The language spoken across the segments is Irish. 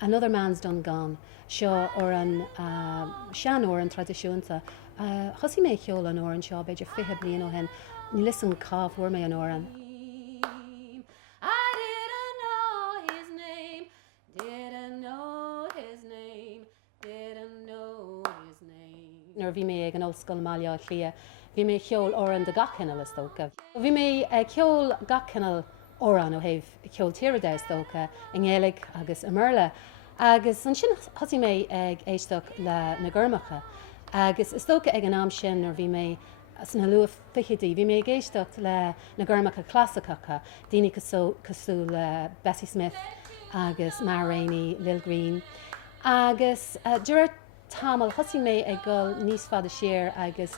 Another man's done gone. Seo or an sean or an tradiisiúnta. Chosí mé ceol an or an seo beidir 5 bliain ó hen. Ní listen cá fuair mé an oran. Nor bhí mé ag an ollscoil Máile Clia. Bhí mé ceol oran de gachinal is tóca. Bhí mé ceol gachinal oran ó heh ceol tíreadá is tóca in Gaeilge agus i Merle. Agus an sin chosí mé ag éisteach le na gormacha. Agus is tóca ag an am sin ar bhí mé sna luamh fichidí. Bhí mé ag éisteach le na gormacha clasicacha. Daoine cosú le Bessie Smith agus Mar Rainey, Lil Green. Agus dúirt tamil chosí mé ag gol níos fada siar agus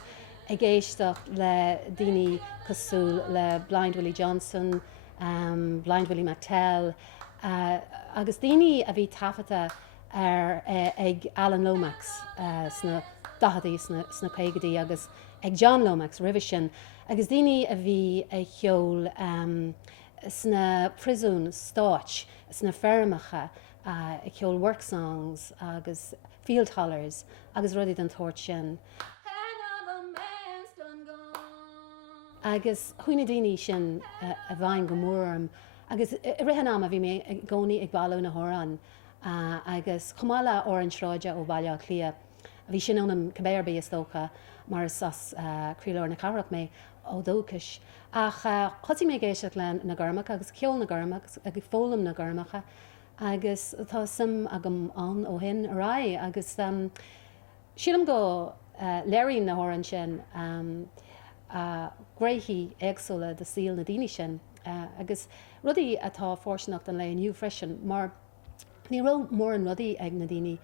ag éisteach le daoine cosú le Blind Willie Johnson, Blind Willie McTell, agus daoine a bhí tafata ag Alan Lomax sna dahadaí sna caigedaí agus ag John Lomax Rivision, agus daoine a bhí ag cheol sna prisún Stáit, sna fermacha, ag cheol work songs agus field hollers agus rudí den tóirt sin. Agus chuoine daoine sin a bhain go mórm, agus rihanam a bhí mé gcónaí ag bailú na hórán, agus chumála ó an sráide ó Baile Clia. A bhí sin anam cabbéirbí is tócha mar sas críleir na carach mé ó dóchas. Ach chutí mé géisteach le na gormacha agus ceol na gormach agus fólam na gormacha, agus tá sim agam an ó hin ará agus sílam go léirín na hóran sin gréithí éagsúla de síl na daoine sin, agus rudaí atá fórsenacht an le nniu freisin, mar ní raibh mór an rudaí ag na daoine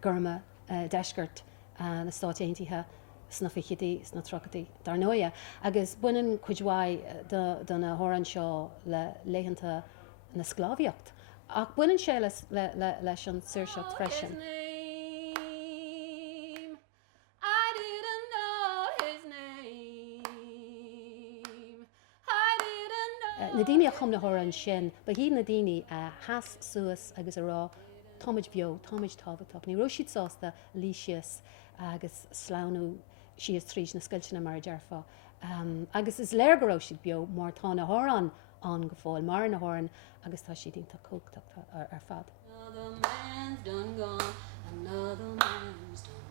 gorma Dheisceart na Stáit Aontaithe sna fichidí sna trochatí dar nóia, agus buineann cuidmhaid do na hóran seo le léhananta na sclavíocht, ach buineann sé leis an saoirseacht freisin. Na daoine a chum na hóran sin, ba hí na daoine has suas agus a rá táid beo, táid tábhaach. Ní roisiad sásta líisias agus sláánú sios tríos na scoiltena mar dearfa. Agus is léir go roisiad beo mar tá na hóran an go fáil mar na hóran agus tá siad ínta cógteach ar fad. Another man's done gone, another man's done